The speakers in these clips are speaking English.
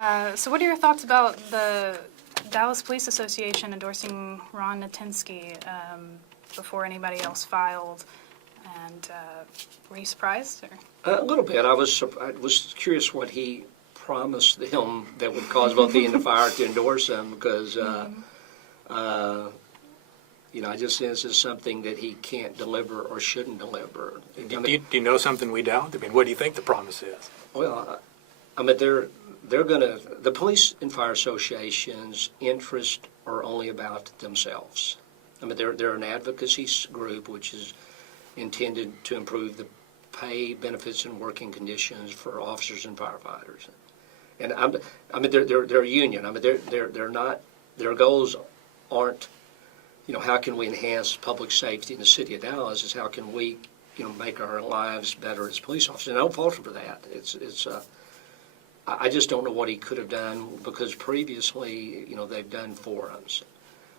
So what are your thoughts about the Dallas Police Association endorsing Ron Natinsky before anybody else filed? And were you surprised? Or? A little bit. I was curious what he promised them that would cause both he and the fire to endorse him, because I just sense it's something that he can't deliver or shouldn't deliver. Do you know something we don't? I mean, what do you think the promise is? Well, they're going to, the police and fire associations' interests are only about themselves. I mean, they're an advocacy group which is intended to improve the pay, benefits, and working conditions for officers and firefighters. And they're a union. I mean, they're not. Their goals aren't, how can we enhance public safety in the city of Dallas? Is how can we, make our lives better as police officers? And I don't fault him for that. I just don't know what he could have done, because previously, they've done forums.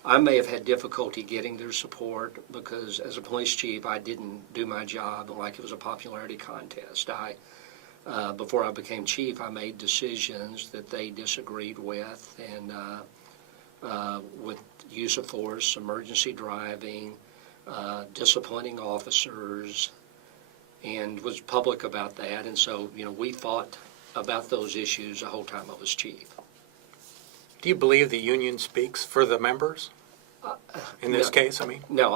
I may have had difficulty getting their support because as a police chief, I didn't do my job like it was a popularity contest. Before I became chief, I made decisions that they disagreed with, and with use of force, emergency driving, disciplining officers, and was public about that. And so, we fought about those issues the whole time I was chief. Do you believe the union speaks for the members in this case? I mean, no.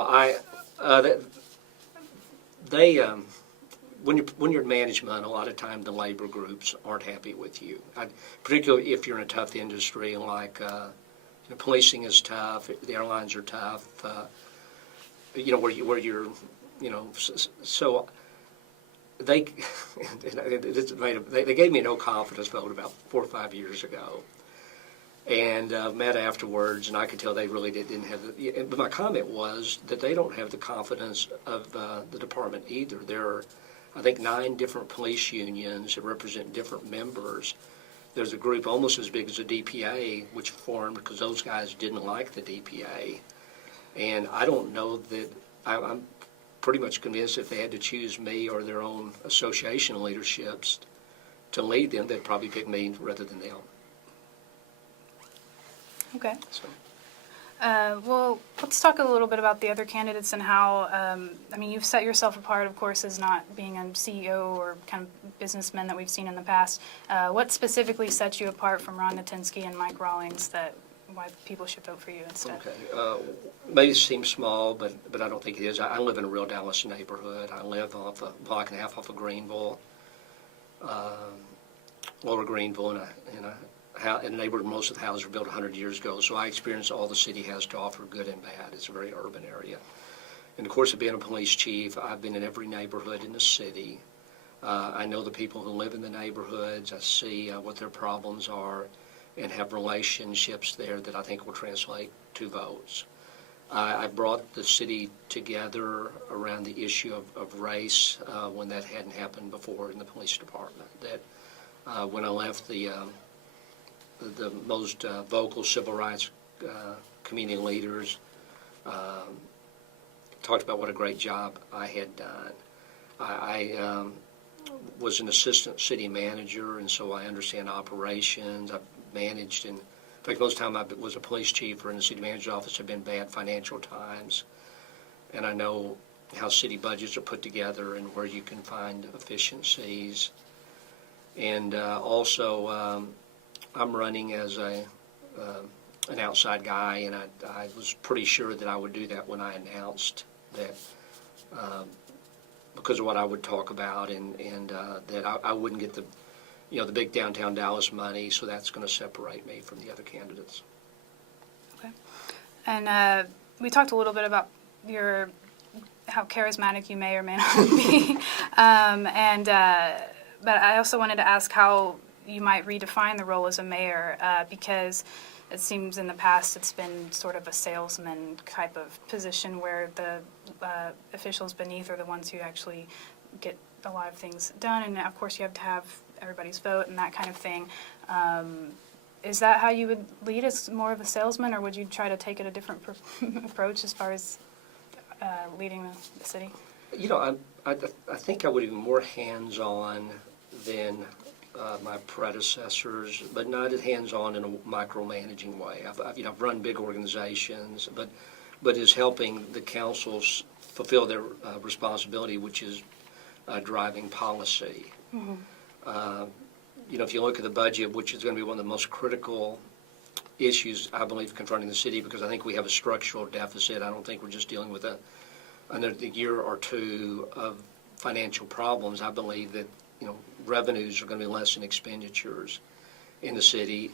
When you're in management, a lot of time the labor groups aren't happy with you. Particularly if you're in a tough industry like policing is tough, the airlines are tough. Where you're, so. They gave me a no confidence vote about 4 or 5 years ago, and met afterwards, and I could tell they really didn't have but my comment was that they don't have the confidence of the department either. There are, I think, 9 different police unions that represent different members. There's a group almost as big as the DPA, which formed because those guys didn't like the DPA, and I don't know that I'm pretty much convinced if they had to choose me or their own association leaderships to lead them, they'd probably pick me rather than them. Okay. So. Well, let's talk a little bit about the other candidates and how, you've set yourself apart, of course, as not being a CEO or kind of businessman that we've seen in the past. What specifically sets you apart from Ron Natinsky and Mike Rawlings why people should vote for you instead? Okay. May seem small, but I don't think it is. I live in a real Dallas neighborhood. I live off a block and a half off of Greenville, Lower Greenville, in a neighborhood. Most of the houses were built 100 years ago, so I experience all the city has to offer, good and bad. It's a very urban area. In the course of being a police chief, I've been in every neighborhood in the city. I know the people who live in the neighborhoods. I see what their problems are, and have relationships there that I think will translate to votes. I brought the city together around the issue of race when that hadn't happened before in the police department. That when I left the most vocal civil rights community leaders talked about what a great job I had done. I was an assistant city manager, and so I understand operations. I've managed, and in fact, most of the time I was a police chief or in the city manager's office have been bad financial times, and I know how city budgets are put together and where you can find efficiencies. And also, I'm running as an outside guy, and I was pretty sure that I would do that when I announced that, because of what I would talk about, and that I wouldn't get the big downtown Dallas money, so that's going to separate me from the other candidates. Okay. And we talked a little bit about how charismatic you may or may not be, but I also wanted to ask how you might redefine the role as a mayor, because it seems in the past it's been sort of a salesman type of position where the officials beneath are the ones who actually get a lot of things done, and of course you have to have everybody's vote and that kind of thing. Is that how you would lead, as more of a salesman, or would you try to take it a different approach as far as leading the city? I think I would be more hands-on than my predecessors, but not as hands-on in a micromanaging way. I've run big organizations, but is helping the councils fulfill their responsibility, which is driving policy. If you look at the budget, which is going to be one of the most critical issues, I believe, confronting the city, because I think we have a structural deficit. I don't think we're just dealing with another year or two of financial problems. I believe that revenues are going to be less than expenditures in the city,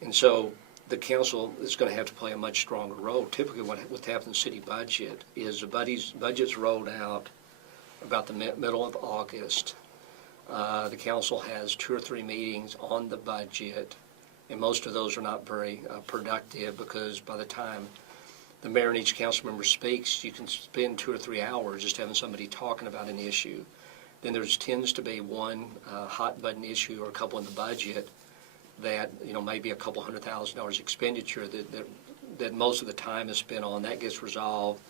and so the council is going to have to play a much stronger role. Typically, what happens in the city budget is the budget's rolled out about the middle of August. The council has 2 or 3 meetings on the budget, and most of those are not very productive, because by the time the mayor and each council member speaks, you can spend 2 or 3 hours just having somebody talking about an issue. Then there tends to be one hot button issue or a couple in the budget that maybe a couple $100,000 expenditure that most of the time is spent on. That gets resolved.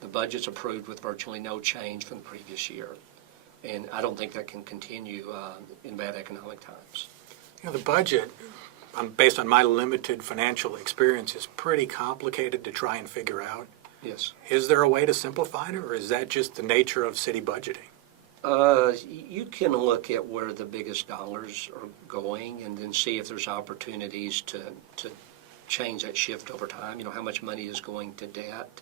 The budget's approved with virtually no change from the previous year, and I don't think that can continue in bad economic times. The budget, based on my limited financial experience, is pretty complicated to try and figure out. Yes. Is there a way to simplify it, or is that just the nature of city budgeting? You can look at where the biggest dollars are going and then see if there's opportunities to change that shift over time. How much money is going to debt,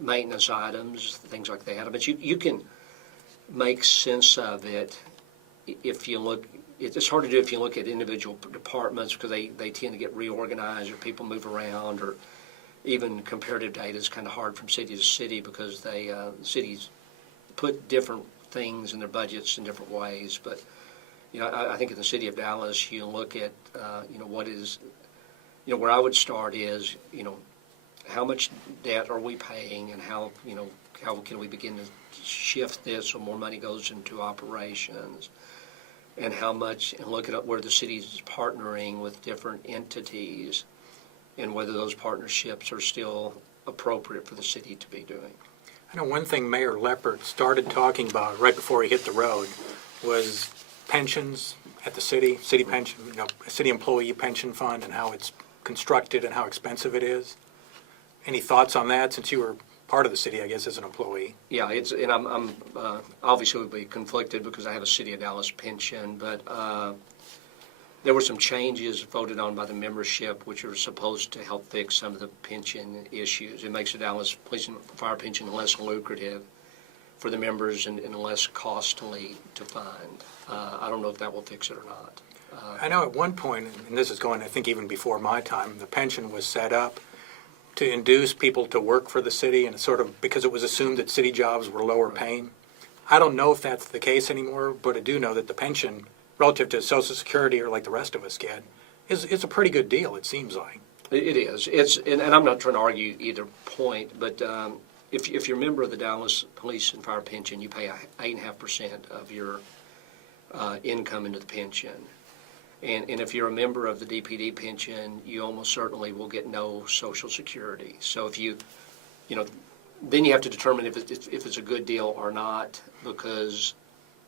maintenance items, things like that. But you can make sense of it if you look. It's hard to do if you look at individual departments, because they tend to get reorganized, or people move around, or even comparative data is kind of hard from city to city, because cities put different things in their budgets in different ways. But I think in the city of Dallas, you look at what is, where I would start is how much debt are we paying, and how can we begin to shift this so more money goes into operations, and look at where the city's partnering with different entities, and whether those partnerships are still appropriate for the city to be doing. I know one thing Mayor Leppert started talking about right before he hit the road was pensions at the city pension, city employee pension fund, and how it's constructed and how expensive it is. Any thoughts on that, since you were part of the city, I guess, as an employee? Yeah, and I'm obviously would be conflicted because I have a City of Dallas pension, but there were some changes voted on by the membership which are supposed to help fix some of the pension issues. It makes the Dallas Police and Fire pension less lucrative for the members and less costly to fund. I don't know if that will fix it or not. I know at one point, and this is going, I think, even before my time, the pension was set up to induce people to work for the city, and sort of because it was assumed that city jobs were lower paying. I don't know if that's the case anymore, but I do know that the pension, relative to Social Security or like the rest of us get, is a pretty good deal, it seems like. It is. And I'm not trying to argue either point, but if you're a member of the Dallas Police and Fire pension, you pay 8.5% of your income into the pension. And if you're a member of the DPD pension, you almost certainly will get no Social Security. So then you have to determine if it's a good deal or not, because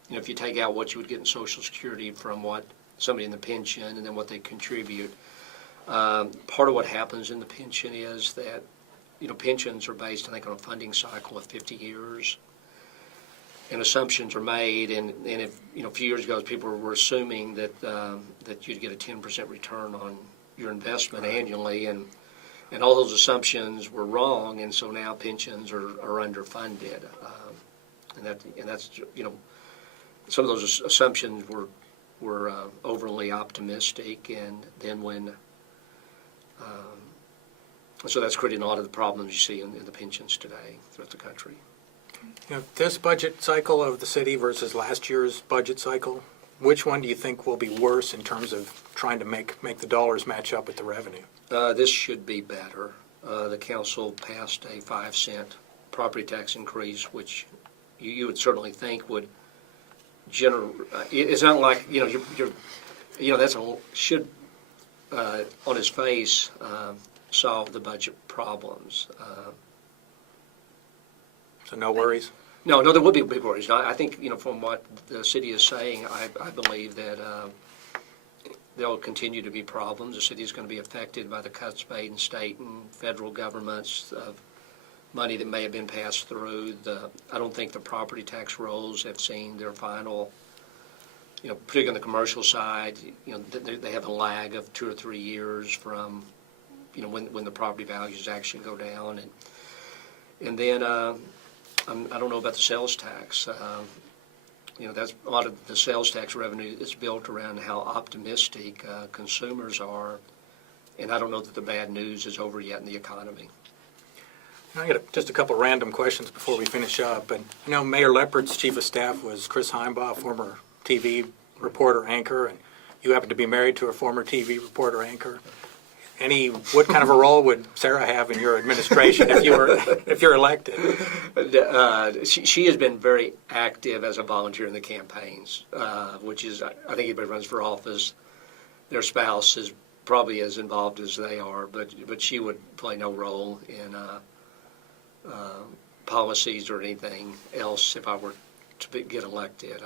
if you take out what you would get in Social Security from what somebody in the pension and then what they contribute, part of what happens in the pension is that pensions are based, I think, on a funding cycle of 50 years. And assumptions are made, and if a few years ago people were assuming that you'd get a 10% return on your investment annually, and all those assumptions were wrong, and so now pensions are underfunded, and that's some of those assumptions were overly optimistic, and then so that's creating a lot of the problems you see in the pensions today throughout the country. This budget cycle of the city versus last year's budget cycle, which one do you think will be worse in terms of trying to make the dollars match up with the revenue? This should be better. The council passed a 5-cent property tax increase, which you would certainly think would it's not like should on its face solve the budget problems. So no worries? No, there will be big worries. I think, from what the city is saying, I believe that there'll continue to be problems. The city is going to be affected by the cuts made in state and federal governments of money that may have been passed through. I don't think the property tax rolls have seen their final, particularly on the commercial side, they have a lag of 2 or 3 years from, when the property values actually go down. And then I don't know about the sales tax. That's a lot of the sales tax revenue is built around how optimistic consumers are, and I don't know that the bad news is over yet in the economy. I got just a couple random questions before we finish up. And Mayor Leppert's chief of staff was Chris Heimbaugh, former TV reporter anchor, and you happen to be married to a former TV reporter anchor. What kind of a role would Sarah have in your administration if you're elected? She has been very active as a volunteer in the campaigns, which is, I think anybody runs for office, their spouse is probably as involved as they are, but she would play no role in policies or anything else if I were to get elected.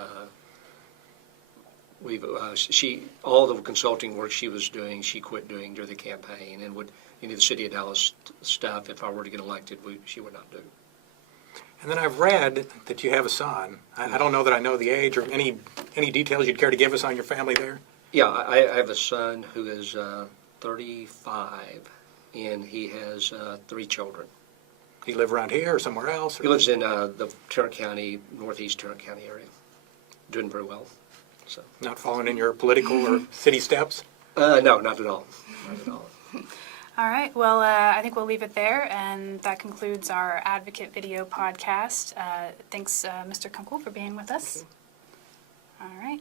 All the consulting work she was doing, she quit doing during the campaign, and would any of the city of Dallas stuff, if I were to get elected, she would not do. And then I've read that you have a son. I don't know that I know the age or any details you'd care to give us on your family there. Yeah, I have a son who is 35, and he has 3 children. Do you live around here or somewhere else? He lives in the Tarrant County, northeast Tarrant County area, doing very well. So. Not following in your political or city steps? No, not at all. Not at all. All right. Well, I think we'll leave it there, and that concludes our Advocate Video podcast. Thanks, Mr. Kunkle, for being with us. All right.